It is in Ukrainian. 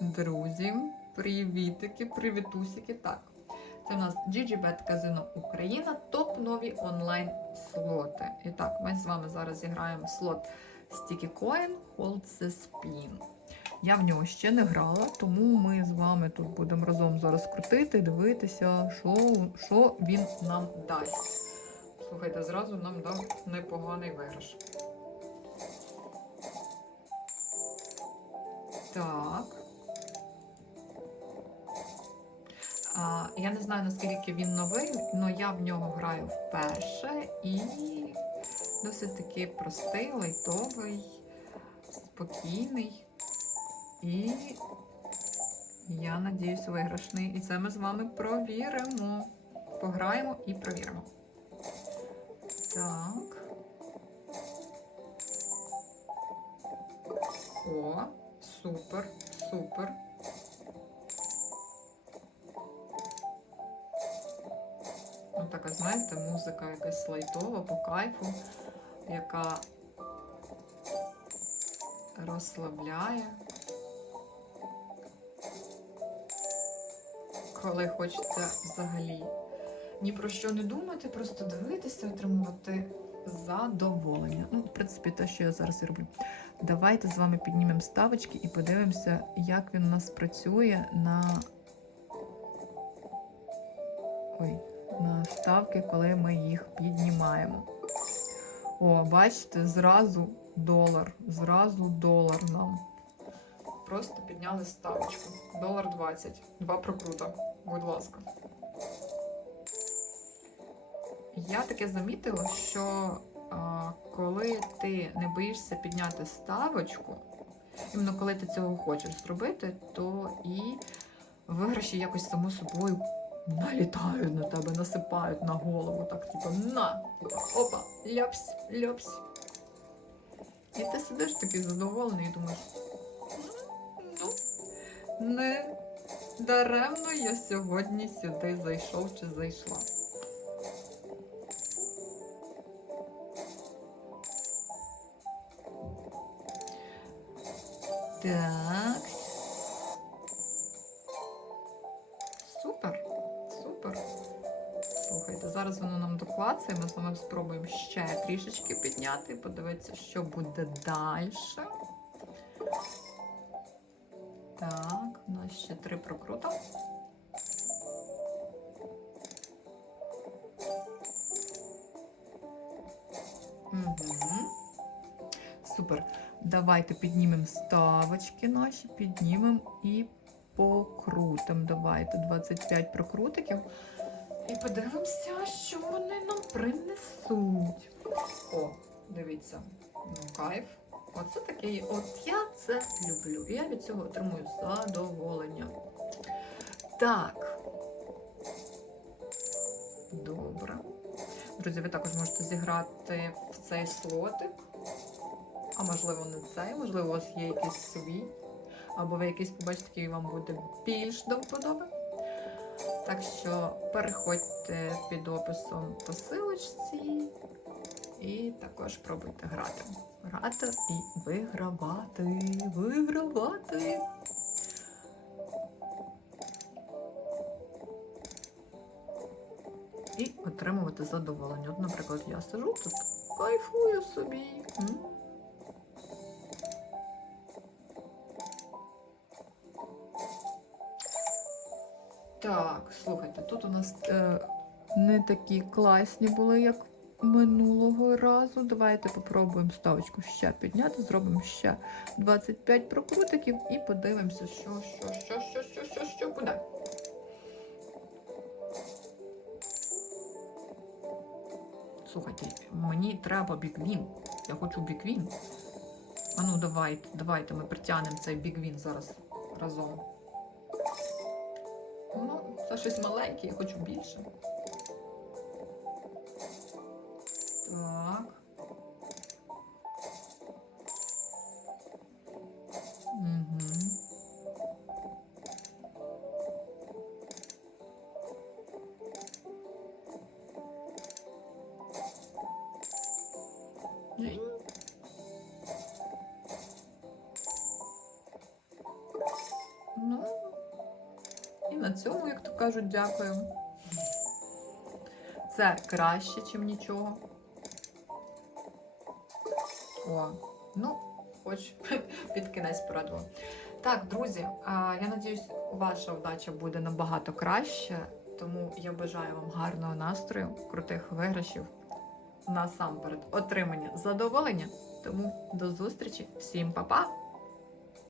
Друзі, привітики, привітусики. Так, це у нас GGBet Казино Україна, топ нові онлайн слоти. І так, ми з вами зараз зіграємо слот Sticky Coin Hold the Spin. Я в нього ще не грала, тому ми з вами тут будемо разом зараз крутити, дивитися, що, що він нам дасть. Слухайте, зразу нам дав непоганий виграш. Так. Я не знаю, наскільки він новий, але я в нього граю вперше і досить таки простий, лайтовий, спокійний. І я надіюсь, виграшний. І це ми з вами провіримо. Пограємо і провіримо. Так. О, супер, супер. Така, знаєте, музика якась лайтова по кайфу, яка розслабляє. Коли хочеться взагалі ні про що не думати, просто дивитися, отримувати задоволення. Ну, в принципі, те, що я зараз і роблю. Давайте з вами піднімемо ставочки і подивимося, як він у нас працює на Ой, ставки, коли ми їх піднімаємо. О, бачите, зразу долар, зразу долар нам. Просто підняли ставочку. Долар 20. Два прокрута. Будь ласка. Я таке замітила, що а, коли ти не боїшся підняти ставочку, іменно коли ти цього хочеш зробити, то і виграші якось само собою налітають на тебе, насипають на голову. Так, типу, на, опа, ляпсь, ляпсь. І ти сидиш такий задоволений і думаєш, ну, не даремно я сьогодні сюди зайшов чи зайшла. Так. Супер. Слухайте, зараз воно нам доклацає, ми з вами спробуємо ще трішечки підняти, подивитися, що буде далі. Так, у нас ще три прокрута. Угу. Супер. Давайте піднімемо ставочки наші, піднімемо і покрутимо. Давайте 25 прокрутиків. І подивимося, що вони нам принесуть. О, дивіться, ну кайф. Оце такий, от я це люблю. Я від цього отримую задоволення. Так. Добре. Друзі, ви також можете зіграти в цей слотик. А можливо, не цей, можливо, у вас є якийсь свій. Або ви якийсь побачите, який вам буде більш до вподоби. Так що переходьте під описом по силочці і також пробуйте грати. Грати і вигравати. Вигравати. І отримувати задоволення. От, наприклад, я сижу тут, кайфую собі. Так, слухайте, тут у нас е, не такі класні були, як минулого разу. Давайте попробуємо ставочку ще підняти, зробимо ще 25 прокрутиків і подивимося, що, що, що, що, що, що, що буде. Слухайте, мені треба біквін. Я хочу біквін. А ну давайте, давайте ми притягнемо цей біквін зараз разом. Ну, це щось маленьке, я хочу більше. На цьому, як то кажуть, дякую. Це краще, ніж нічого. О, ну, хоч під кінець порадував. Так, друзі, я надіюсь, ваша вдача буде набагато краще. Тому я бажаю вам гарного настрою, крутих виграшів. Насамперед, отримання задоволення. Тому до зустрічі, всім па-па!